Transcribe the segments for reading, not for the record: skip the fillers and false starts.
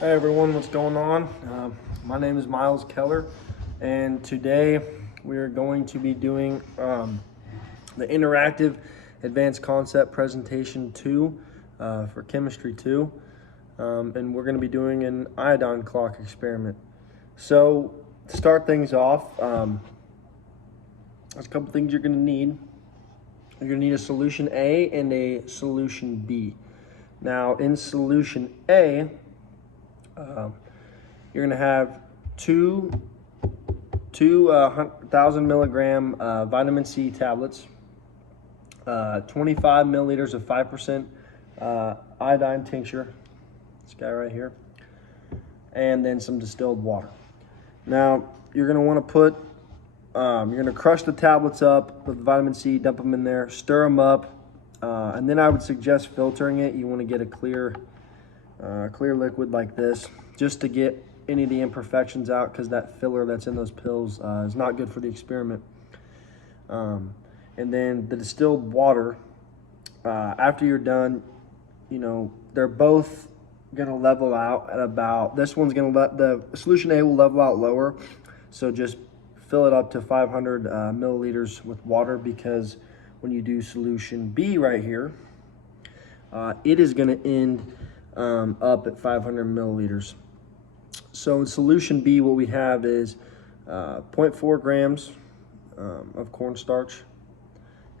Hey everyone, what's going on? My name is Miles Keller, and today we are going to be doing the interactive advanced concept presentation 2 for chemistry 2, and we're going to be doing an iodine clock experiment. So, to start things off, there's a couple things you're going to need. You're going to need a solution A and a solution B. Now, in solution A, you're going to have two 1,000 milligram vitamin C tablets, 25 milliliters of 5% iodine tincture, this guy right here, and then some distilled water. Now, you're going to want to you're going to crush the tablets up with vitamin C, dump them in there, stir them up, and then I would suggest filtering it. You want to get a clear liquid like this, just to get any of the imperfections out, because that filler that's in those pills is not good for the experiment. And then the distilled water, after you're done, they're both going to level out at about, this one's going to the solution A will level out lower. So just fill it up to 500 milliliters with water, because when you do solution B right here, it is going to end up at 500 milliliters. So in solution B, what we have is 0.4 grams of cornstarch,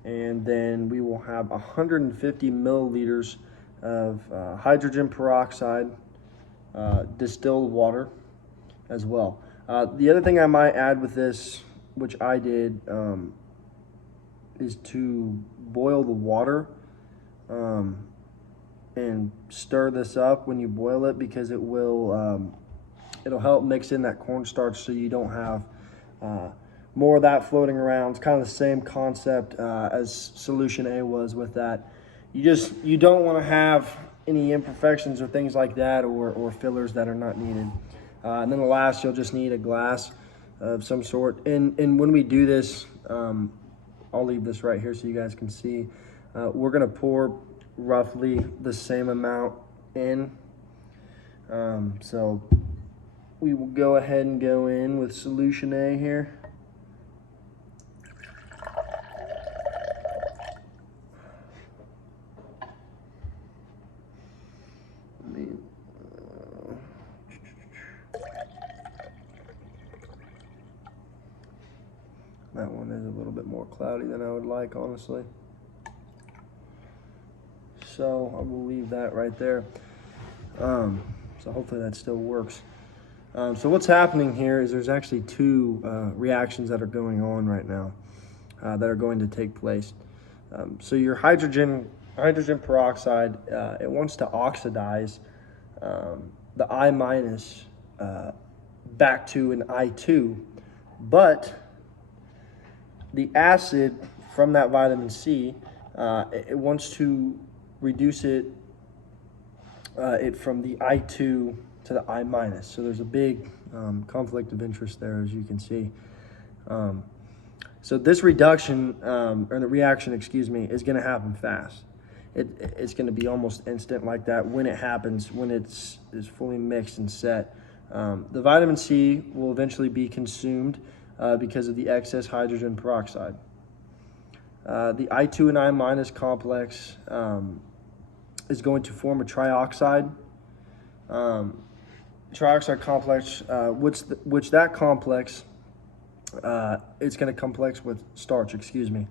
and then we will have 150 milliliters of hydrogen peroxide, distilled water as well. The other thing I might add with this, which I did, is to boil the water and stir this up when you boil it, because it will it'll help mix in that cornstarch, so you don't have more of that floating around. It's kind of the same concept as solution A was with that. You don't want to have any imperfections or things like that, or fillers that are not needed. And then the last, you'll just need a glass of some sort. And when we do this, I'll leave this right here so you guys can see. We're going to pour roughly the same amount in. So we will go ahead and go in with solution A here. That one is a little bit more cloudy than I would like, honestly. So I will leave that right there. So hopefully that still works. So what's happening here is there's actually two reactions that are going on right now that are going to take place. So your hydrogen peroxide, it wants to oxidize the I minus back to an I2, but the acid from that vitamin C, it wants to reduce it from the I2 to the I minus. So there's a big conflict of interest there, as you can see. So this reduction, or the reaction, excuse me, is going to happen fast. It's going to be almost instant like that when it happens, when it's fully mixed and set. The vitamin C will eventually be consumed because of the excess hydrogen peroxide. The I2 and I minus complex is going to form a trioxide. Trioxide complex, which that complex, it's going to complex with starch, excuse me.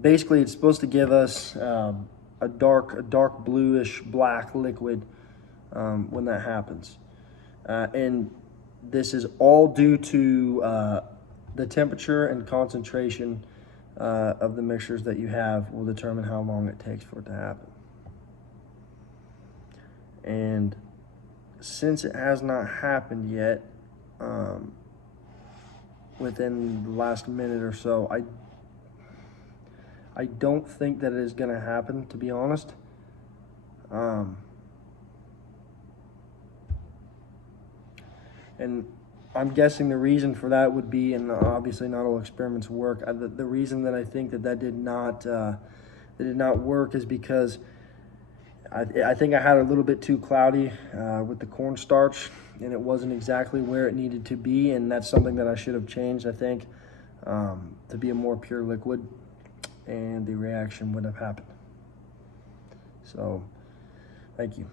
Basically, it's supposed to give us a dark bluish black liquid when that happens. And this is all due to the temperature and concentration of the mixtures that you have will determine how long it takes for it to happen. And since it has not happened yet, within the last minute or so, I don't think that it is going to happen, to be honest. And I'm guessing the reason for that would be, and obviously not all experiments work, the reason that I think that did not work is because I think I had a little bit too cloudy with the cornstarch, and it wasn't exactly where it needed to be, and that's something that I should have changed, I think, to be a more pure liquid, and the reaction would have happened. So, thank you.